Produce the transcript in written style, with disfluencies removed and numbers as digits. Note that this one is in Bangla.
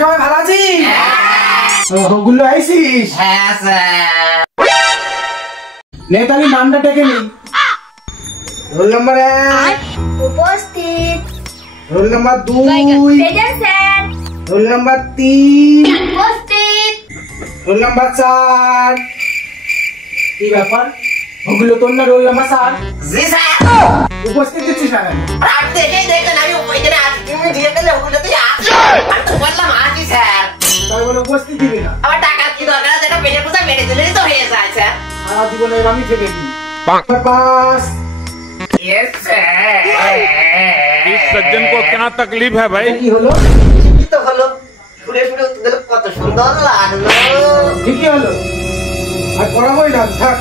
সবাই ভালো আছিস? ওগুলো আইসিস? হ্যাঁ স্যার। নে তাহলে নামটা ডেকে নি। রোল নাম্বার 1 উপস্থিত। Roll number 2 present sir. Roll number 3 উপস্থিত। Roll number 4। কি ব্যাপার, ওগুলো তোর না রোল নাম্বার 4? জি স্যার। উপস্থিত দিচ্ছিস না কেন? আপনি দেখেই দেখলেন আমি ওইখানে আছি, তুমি জিজ্ঞেস করলে ওগুলোতেই আছি। আমি তো বললাম আছি স্যার। তাই বলে উপস্থিত দিবি না? আবার টাকার কি দরকার আছে? এটা পেটের পূজা মেরে দিলেই তো হয়ে যায় স্যার। সারা জীবনে এরমই থেকে দিবি। পাস। Yes sir. इस सज्जन को क्या तकलीफ है भाई? কি হলো? কি তো হলো, শুনে শুনে উত্তর দিলে কত সুন্দর লাগলো। ঠিকই হলো। আর পড়াবোই না, থাক।